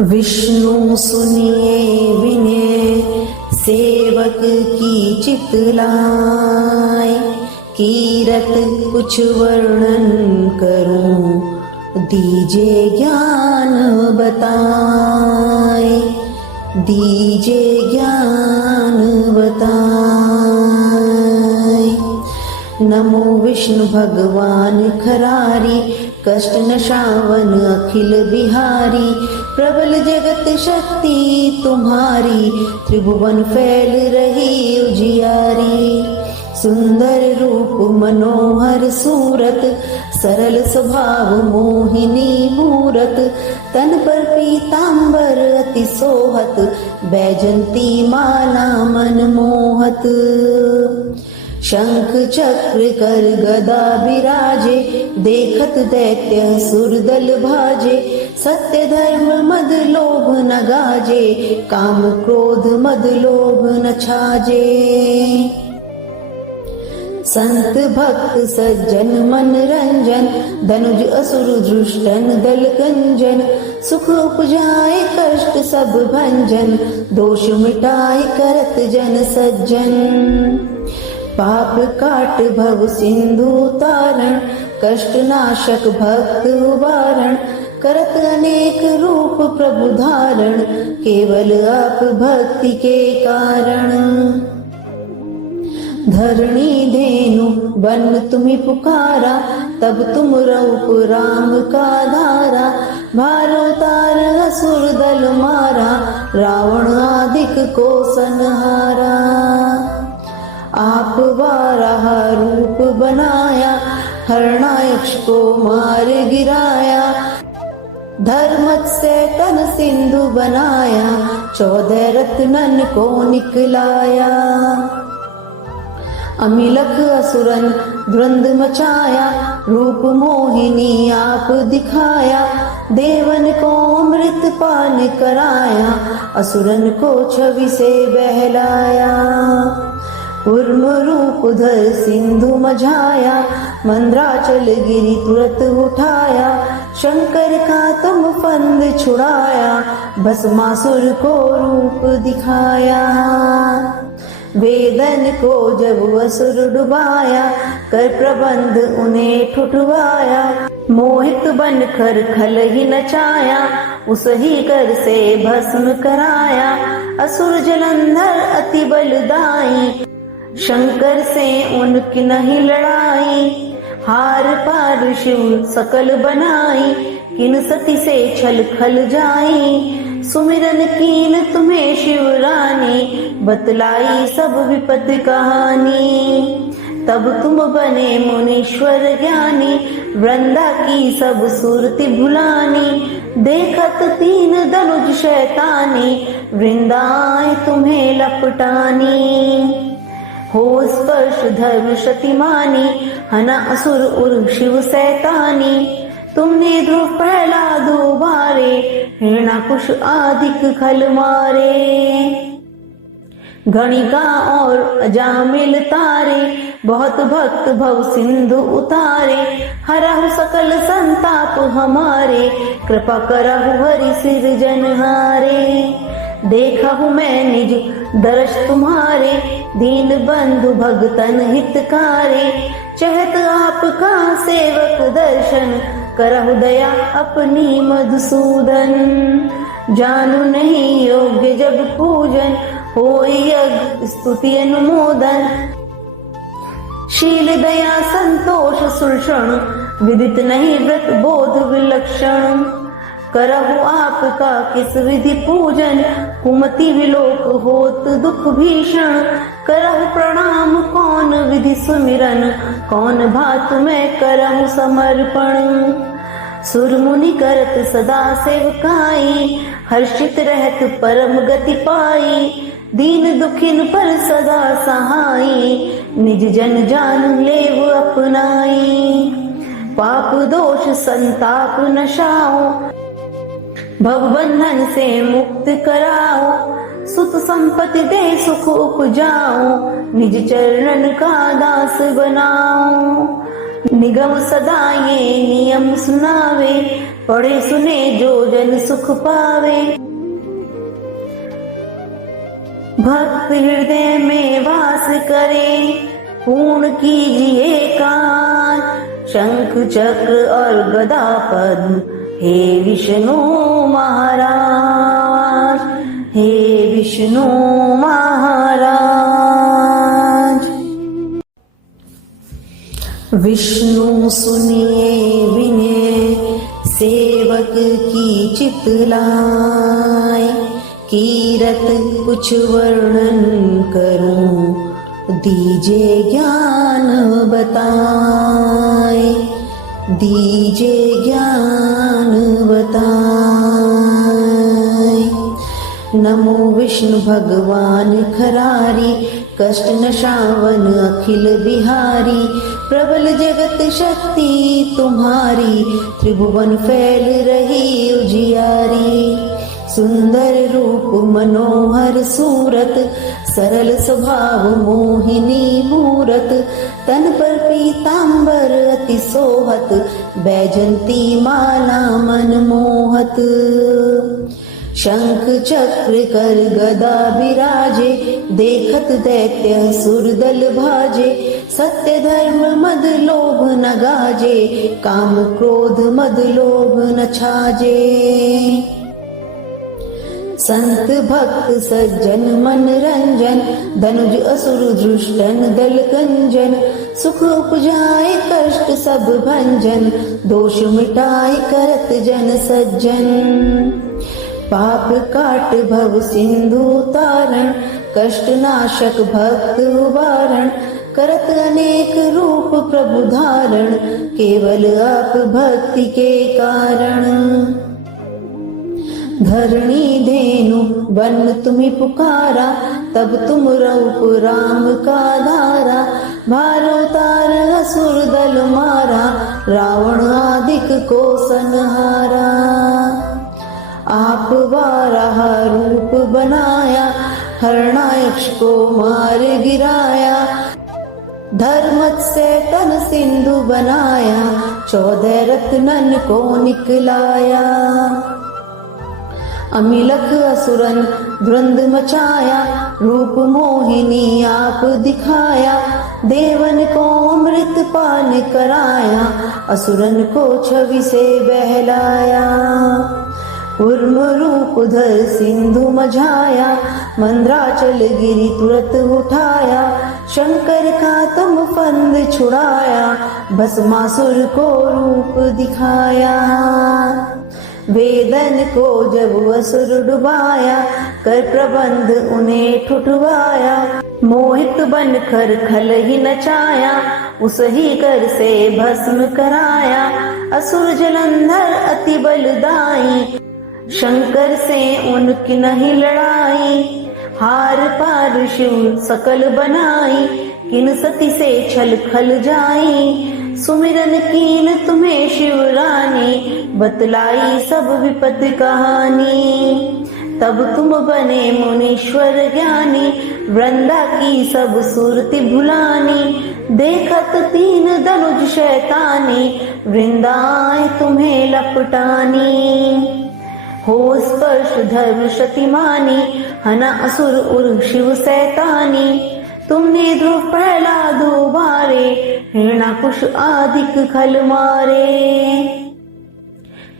विष्णु सुनिए विनय सेवक की चितलाय, कीरत कुछ वर्णन करूं दीजे ज्ञान बताए, दीजे ज्ञान बताए। नमो विष्णु भगवान खरारी, कष्ट नशावन अखिल बिहारी, प्रबल जगत शक्ति तुम्हारी, त्रिभुवन फैल रही उजियारी। सुंदर रूप मनोहर सूरत, सरल स्वभाव मोहिनी मूरत, तन पर पीतांबर अति सोहत, बैजंती माला मन मोहत। शंख चक्र कर गदा बिराजे, देखत दैत्य सुरदल भाजे, सत्य धर्म मद लोभ न गाजे, काम क्रोध मद लोभ न छाजे। संत भक्त सज्जन मन रंजन, धनुज असुर दृष्टन दल कंजन, सुख उपजाए कष्ट सब भंजन, दोष मिटाए करत जन सज्जन। पाप काट भव सिंधु तारण, कष्ट नाशक भक्त उबारण, करत अनेक रूप प्रभु धारण, केवल आप भक्ति के कारण। धरणी धेनु बन तुम्ही पुकारा, तब तुम रूप राम का धारा, भार उतार असुर दल मारा, रावण आदिक को संहारा। आप वाराह रूप बनाया, हरणायक्ष को मार गिराया, धर्मत से तन सिंधु बनाया, 14 रत्नन को निकलाया। अमिलख असुरन द्वंद मचाया, रूप मोहिनी आप दिखाया, देवन को अमृत पान कराया, असुरन को छवि से बहलाया। कूर्म रूप धर सिंधु मझाया, मंद्राचल गिरि तुरत उठाया, शंकर का तुम फंद छुड़ाया, भस्मासुर को रूप दिखाया। वेदन को जब असुर डुबाया, कर प्रबंध उन्हें ठुठवाया, मोहित बन कर खल ही नचाया, उस ही कर से भस्म कराया। असुर जलंधर अति बलदाई, शंकर से उनकी नहीं लड़ाई, हार पार शिव सकल बनाई, किन सती से छल खल जाई। सुमिरन कीन तुम्हें शिवरानी, बतलाई सब विपद कहानी। तब तुम बने मुनीश्वर ज्ञानी, वृंदा की सब सुरति भुलानी। देखत 3 धनुज शैतानी, वृंदाएं तुम्हें लपटानी। हो स्पर्श धर्म शतिमानी, हना असुर उर शिव सैतानी। तुमने ध्रुव प्रहलाद उबारे, हिरणाकुश आदिक खल मारे। गणिका और अजामिल तारे, बहुत भक्त भव सिंधु उतारे। हरहु सकल संताप हमारे, कृपा करहु हरि सिरजनहारे। देखहु मैं निज दर्श तुम्हारे, दीन बंधु भगतन हितकारे। चहत आपका सेवक दर्शन, करहु दया अपनी मधुसूदन। जानू नहीं योग्य जब पूजन, होई यज्ञ स्तुति अनुमोदन। शील दया संतोष सुषण, विदित नहीं व्रत बोध विलक्षण। करहु आपका किस विधि पूजन, कुमति विलोक होत दुख भीषण। करहु प्रणाम कौन विधि सुमिरन, कौन भात में करहु समर्पण। सुर मुनि करत सदा सेवकाई, हर्षित रहत परम गति पाई। दीन दुखिन पर सदा सहाई, निज जन जान लेव अपनाई। पाप दोष संताप नशाओ, भव बंधन से मुक्त कराओ। सुत संपत्ति दे सुख उपजाओ, निज चरणन का दास बनाओ। निगम सदा ये नियम सुनावे, पढ़े सुने जो जन सुख पावे। भक्त हृदय में वास करे, पूर्ण कीजिए काज। शंख चक्र और गदा पद्म हे विष्णु महाराज, हे विष्णु महाराज। विष्णु सुनिए विनय, सेवक की चितलाय। कीरत कुछ वर्णन करूं, दीजे ज्ञान बताए, दीजे ज्ञान बताए। नमो विष्णु भगवान खरारी, कष्ट नशावन अखिल बिहारी। प्रबल जगत शक्ति तुम्हारी, त्रिभुवन फैल रही उजियारी। सुंदर रूप मनोहर सूरत, सरल स्वभाव मोहिनी मूरत। तन पर पीतांबर अति सोहत, बैजंती माला मन मोहत। शंख चक्र कर गदा बिराजे, देखत दैत्य सुरदल भाजे। सत्य धर्म मद लोभ न गाजे, काम क्रोध मद लोभ न छाजे। संत भक्त सज्जन मन रंजन, धनुज असुर दृष्टन दल कंजन। सुख उपजाए कष्ट सब भंजन, दोष मिटाए करत जन सज्जन। पाप काट भव सिंधु तारण, कष्ट नाशक भक्त उबारण। करत अनेक रूप प्रभु धारण, केवल आप भक्ति के कारण। धरणी धेनु बन तुम्ही पुकारा, तब तुम रूप राम का धारा। भार उतार असुर दल मारा, रावण आदिक को संहारा। आप वाराह रूप बनाया, हरणायक्ष को मार गिराया। धर्मत से तन सिंधु बनाया, 14 रत्नन को निकलाया। अमिलख असुरन द्वंद मचाया, रूप मोहिनी आप दिखाया। देवन को अमृत पान कराया, असुरन को छवि से बहलाया। कूर्म रूप धर सिंधु मझाया, मंद्राचल गिरी तुरत उठाया। शंकर का तुम फंद छुड़ाया, भस्मासुर को रूप दिखाया। वेदन को जब असुर डुबाया, कर प्रबंध उन्हें ठुठवाया। मोहित बन कर खल ही नचाया, उस ही कर से भस्म कराया। असुर जलंधर अति बलदाई, शंकर से उनकी नहीं लड़ाई। हार पार शिव सकल बनाई, किन सती से छल खल जाई। सुमिरन कीन तुम्हें शिव रानी, बतलाई सब विपद कहानी। तब तुम बने मुनीश्वर ज्ञानी, वृंदा की सब सुरति भुलानी। देखत 3 धनुज शैतानी, वृंदाएं तुम्हें लपटानी। हो स्पर्श धर्म शतिमानी, हना असुर उर शिव सैतानी। तुमने ध्रुव प्रहलाद उबारे, हिरणाकुश आदिक खल मारे।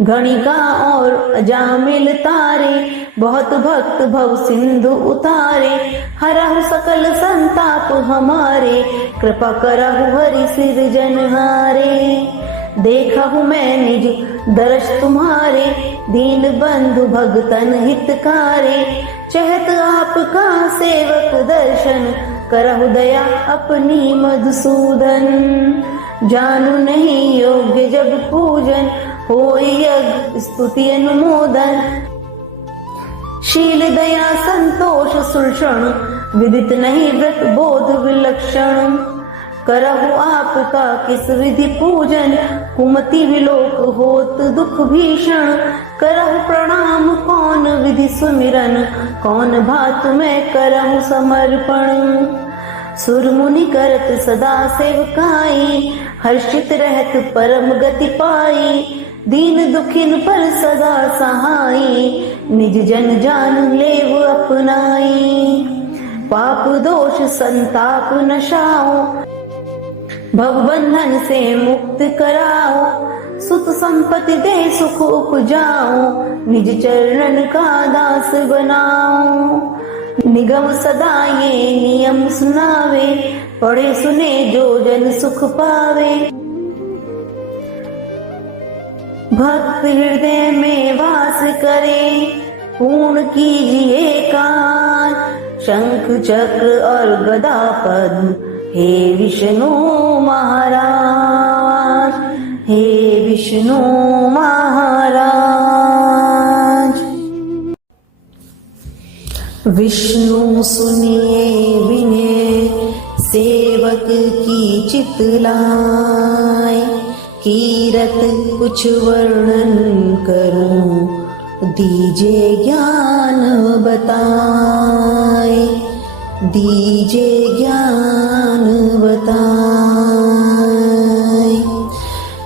गणिका और अजामिल तारे, बहुत भक्त भव सिंधु उतारे। हरहु सकल संताप हमारे, कृपा करहु हरि सिरजनहारे। देखा हूँ मैं निज दर्श तुम्हारे, दीन बंधु भगतन हितकारे। चहत आपका सेवक दर्शन, करहु दया अपनी मधुसूदन। जानू नहीं योग्य जब पूजन, होय यज्ञ स्तुति अनुमोदन। शील दया संतोष सुलक्षण, विदित नहीं व्रत बोध विलक्षण। करहु आपका किस विधि पूजन, कुमति विलोक होत दुख भीषण। करहु प्रणाम कौन विधि सुमिरन, कौन भात में करहु समर्पण। सुर मुनि करत सदा सेवकाई, हर्षित रहत परम गति पाई। दीन दुखिन पर सदा सहाई, निज जन जान लेव अपनाई। पाप दोष संताप नशाओ, भव बंधन से मुक्त कराओ। सुत संपत्ति दे सुख उपजाओ, निज चरणन का दास बनाओ। निगम सदा ये नियम सुनावे, पढ़े सुने जो जन सुख पावे। भक्त हृदय में वास करे, पूर्ण कीजिए कान। शंख चक्र और गदा पद्म, हे विष्णु महाराज, हे विष्णु महाराज। विष्णु सुनिए विनय, सेवक की चितलाय। कीरत कुछ वर्णन करूं, दीजे ज्ञान बताए, दीजे ज्ञान बताए।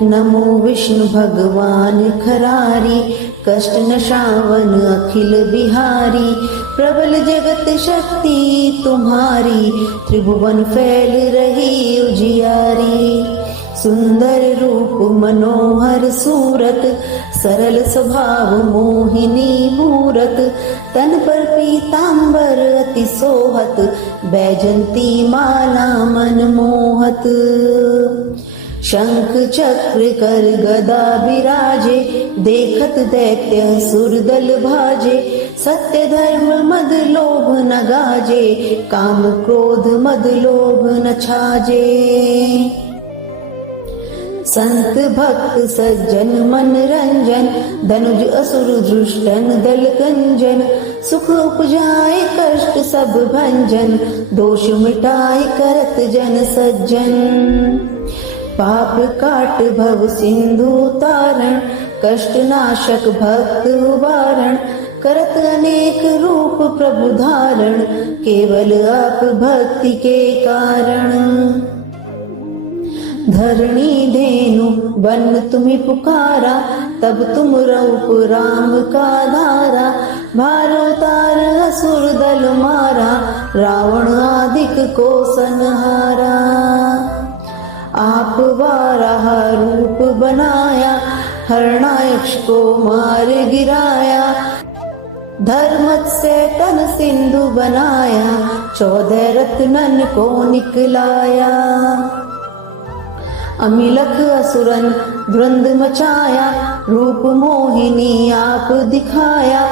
नमो विष्णु भगवान खरारी, कष्ट नशावन अखिल बिहारी। प्रबल जगत शक्ति तुम्हारी, त्रिभुवन फैल रही उजियारी। सुंदर रूप मनोहर सूरत, सरल स्वभाव मोहिनी मूरत। तन पर पीतांबर अति सोहत, बैजंती माला मन मोहत। शंख चक्र कर गदा बिराजे, देखत दैत्य सुरदल भाजे। सत्य धर्म मद लोभ न गाजे, काम क्रोध मद लोभ न छाजे। संत भक्त सज्जन मन रंजन, धनुज असुर दृष्टन दल कंजन। सुख उपजाए कष्ट सब भंजन, दोष मिटाए करत जन सज्जन। पाप काट भव सिंधु तारण, कष्ट नाशक भक्त उबारण। करत अनेक रूप प्रभु धारण, केवल आप भक्ति के कारण। धरणी धेनु बन तुम्ही पुकारा, तब तुम रूप राम का धारा। भार उतार असुर दल मारा, रावण आदिक को संहारा। आप वाराह रूप बनाया, हरणायक्ष को मार गिराया। धर्मत से तन सिंधु बनाया, 14 रत्नन को निकलाया। अमिलख असुरन द्वंद मचाया, रूप मोहिनी आप दिखाया।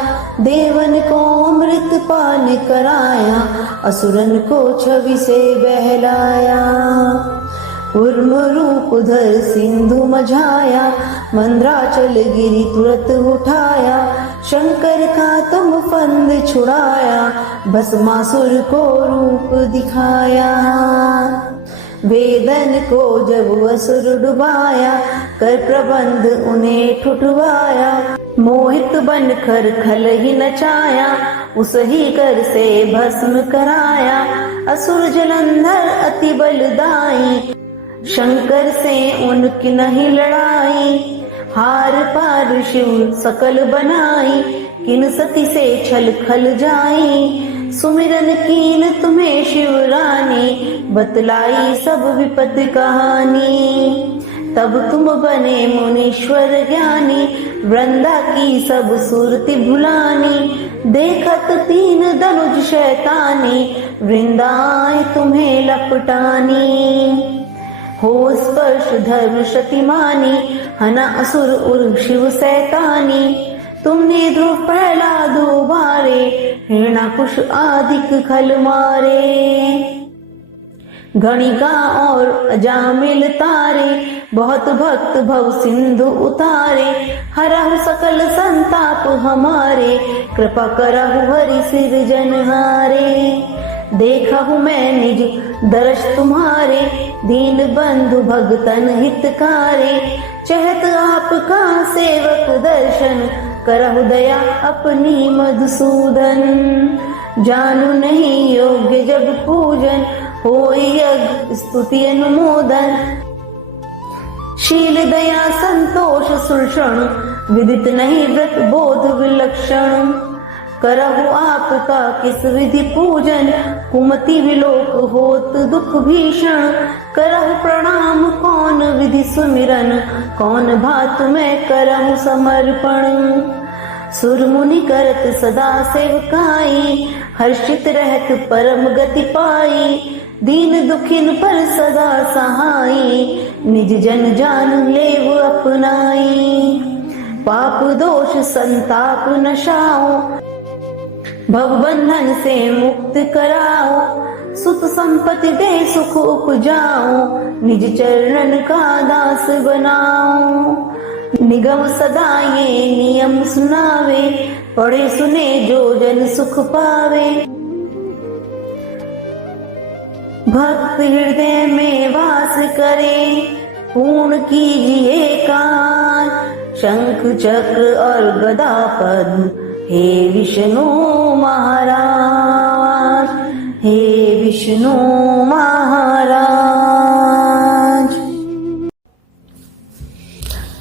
देवन को अमृत पान कराया, असुरन को छवि से बहलाया। कूर्म रूप धर सिंधु मझाया, मंद्राचल गिरी तुरत उठाया। शंकर का तुम फंद छुड़ाया, भस्मासुर को रूप दिखाया। वेदन को जब असुर डुबाया, कर प्रबंध उन्हें ठुठवाया। मोहित बन कर खल ही नचाया, उस ही कर से भस्म कराया। असुर जलंधर अति बलदाई, शंकर से उनकी नहीं लड़ाई। हार पार शिव सकल बनाई, किन सती से छल खल जाई। सुमिरन कीन तुम्हें शिव रानी, बतलाई सब विपत्ति कहानी। तब तुम बने मुनीश्वर ज्ञानी, वृंदा की सब सुरति भुलानी। देखत 3 धनुज शैतानी, वृंदाए तुम्हें लपटानी। हो स्पर्श धर्म शतिमानी, हना असुर उर शिव सैतानी। तुमने ध्रुव प्रहलाद उबारे, हिरणाकुश आदिक खल मारे। गणिका और अजामिल तारे, बहुत भक्त भव सिंधु उतारे। हरहु सकल संताप हमारे, कृपा करहु हरि सिर जनहारे। देखा हूँ मैं निज दर्श तुम्हारे, दीन बंधु भगतन हितकारे। चहत आपका सेवक दर्शन, करहु दया अपनी मधुसूदन। जानू नहीं योग्य जब पूजन, होई यज्ञ स्तुति अनुमोदन। शील दया संतोष सुलक्षण, विदित नहीं व्रत बोध विलक्षण। करहु आपका किस विधि पूजन, कुमति विलोक होत दुख भीषण। करहु प्रणाम कौन विधि सुमिरन, कौन भात में करहु समर्पण। सुर मुनि करत सदा सेवकाई, हर्षित रहत परम गति पाई। दीन दुखिन पर सदा सहाई, निज जन जान लेव अपनाई। पाप दोष संताप नशाओ, भव बंधन से मुक्त कराओ। सुख संपत्ति दे सुख उपजाओ, निज चरणन का दास बनाओ। निगम सदा ये नियम सुनावे, पढ़े सुने जो जन सुख पावे। भक्त हृदय में वास करे, पूर्ण कीजिए काज। शंख चक्र और गदा पद्म, हे विष्णु महाराज, हे विष्णु महाराज।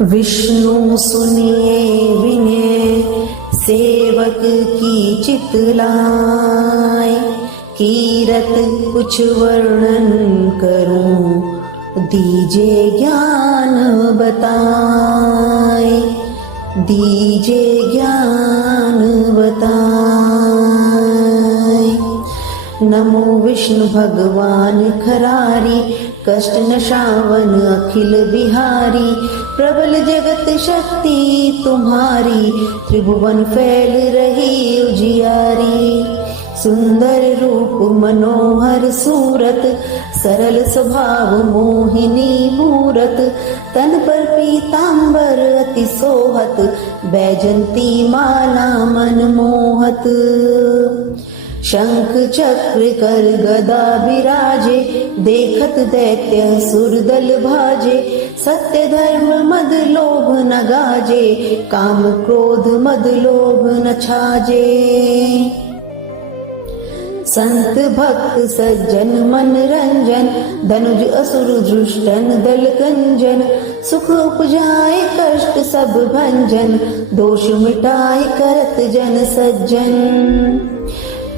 विष्णु सुनिए विनय, सेवक की चितलाय। कीरत कुछ वर्णन करूं, दीजे ज्ञान बताए। दीजे ज्ञान बताए। नमो विष्णु भगवान खरारी, कष्ट नशावन अखिल बिहारी। प्रबल जगत शक्ति तुम्हारी, त्रिभुवन फैल रही उजियारी। सुंदर रूप मनोहर सूरत, सरल स्वभाव मोहिनी मूरत। तन पर पीतांबर अति सोहत, बैजंती माला मन मोहत। शंख चक्र कर गदा बिराजे, देखत दैत्य सुरदल भाजे। सत्य धर्म मद लोभ न गाजे, काम क्रोध मद लोभ न छाजे। संत भक्त सज्जन मन रंजन, धनुज असुर दृष्टन दल कंजन। सुख उपजाए कष्ट सब भंजन, दोष मिटाए करत जन सज्जन।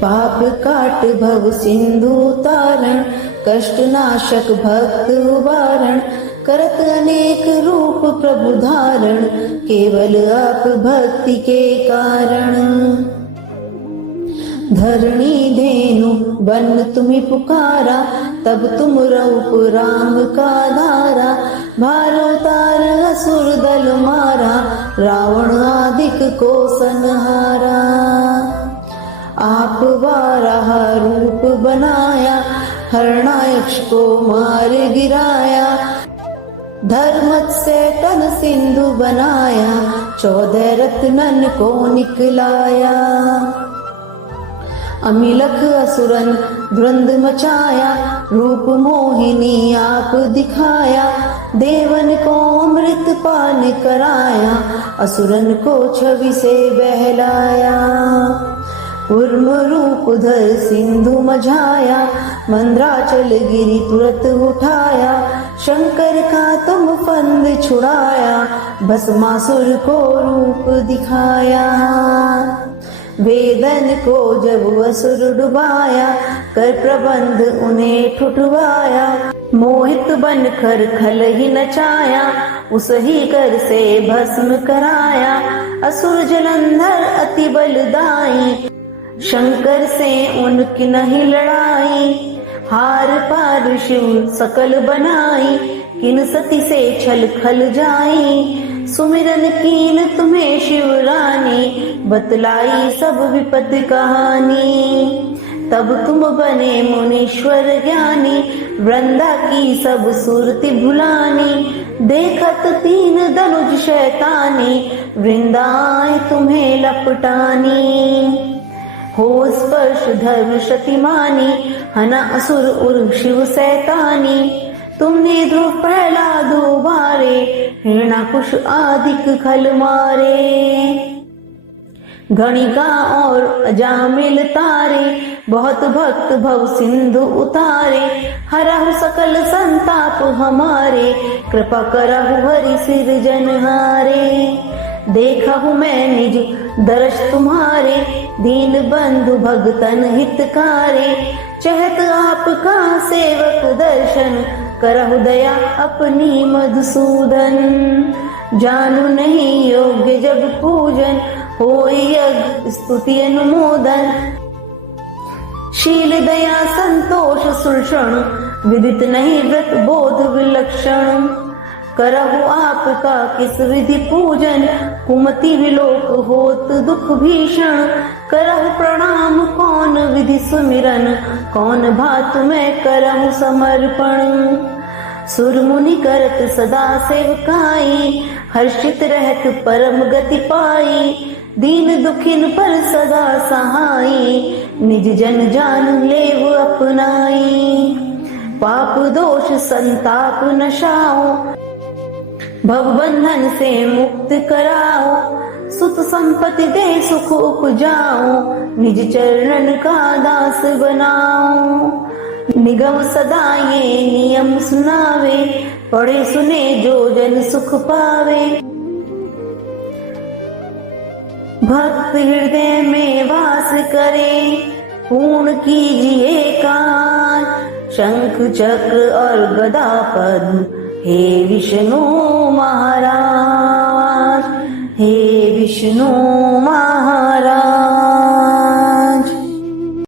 पाप काट भव सिंधु तारण, कष्ट नाशक भक्त उबारण। करत अनेक रूप प्रभु धारण, केवल आप भक्ति के कारण। धरणी धेनु बन तुम्ही पुकारा, तब तुम रूप राम का धारा। भार उतार असुर दल मारा, रावण आदिक को संहारा। आप वाराह रूप बनाया, हरणायक्ष को मार गिराया। धर्मत से तन सिंधु बनाया, 14 रत्नन को निकलाया। अमिलख असुरन द्वंद मचाया, रूप मोहिनी आप दिखाया। देवन को अमृत पान कराया, असुरन को छवि से बहलाया। कूर्म रूप धर सिंधु मझाया, मंद्राचल गिरी तुरत उठाया। शंकर का तुम फंद छुड़ाया, भस्मासुर को रूप दिखाया। वेदन को जब असुर डुबाया, कर प्रबंध उन्हें ठुठवाया। मोहित बन कर खल ही नचाया, उस ही कर से भस्म कराया। असुर जलंधर अति बलदाई, शंकर से उनकी नहीं लड़ाई। हार पार शिव सकल बनाई, किन सती से छल खल जाई। सुमिरन कीन तुम्हें शिव रानी, बतलाई सब विपद कहानी। तब तुम बने मुनीश्वर ज्ञानी, वृंदा की सब सुरति भुलानी। देखत 3 धनुज शैतानी, वृंदाएं तुम्हें लपटानी। हो स्पर्श धर्म शतिमानी, हना असुर उर शिव सैतानी। तुमने ध्रुव प्रहलाद उबारे, हिरणाकुश आदिक खल मारे। गणिका और अजामिल तारे, बहुत भक्त भव सिंधु उतारे, हरहु सकल संताप हमारे, कृपा करहु हरि सिरजनहारे। देखहु मैं निज दर्श तुम्हारे, दीन बंधु भगतन हितकारे, चहत आपका सेवक दर्शन, करहु दया अपनी मधुसूदन। जानू नहीं योग्य जब पूजन, होई यज्ञ स्तुति अनुमोदन। शील दया संतोष सुलक्षण, विदित नहीं व्रत बोध विलक्षण। करहु आपका किस विधि पूजन, कुमति विलोक होत दुख भीषण। करहु प्रणाम कौन विधि सुमिरन, कौन भात में करहु समर्पण। सुर मुनि करत सदा सेवकाई, हर्षित रहत परम गति पाई। दीन दुखिन पर सदा सहाई, निज जन जान लेव अपनाई। पाप दोष संताप नशाओ, भव बंधन से मुक्त कराओ। सुत संपत्ति दे सुख उपजाओ, निज चरणन का दास बनाओ। निगम सदा ये नियम सुनावे, पढ़े सुने जो जन सुख पावे। भक्त हृदय में वास करे, पूर्ण कीजिए काज। शंख चक्र और गदा पद्म, हे विष्णु महाराज, हे विष्णु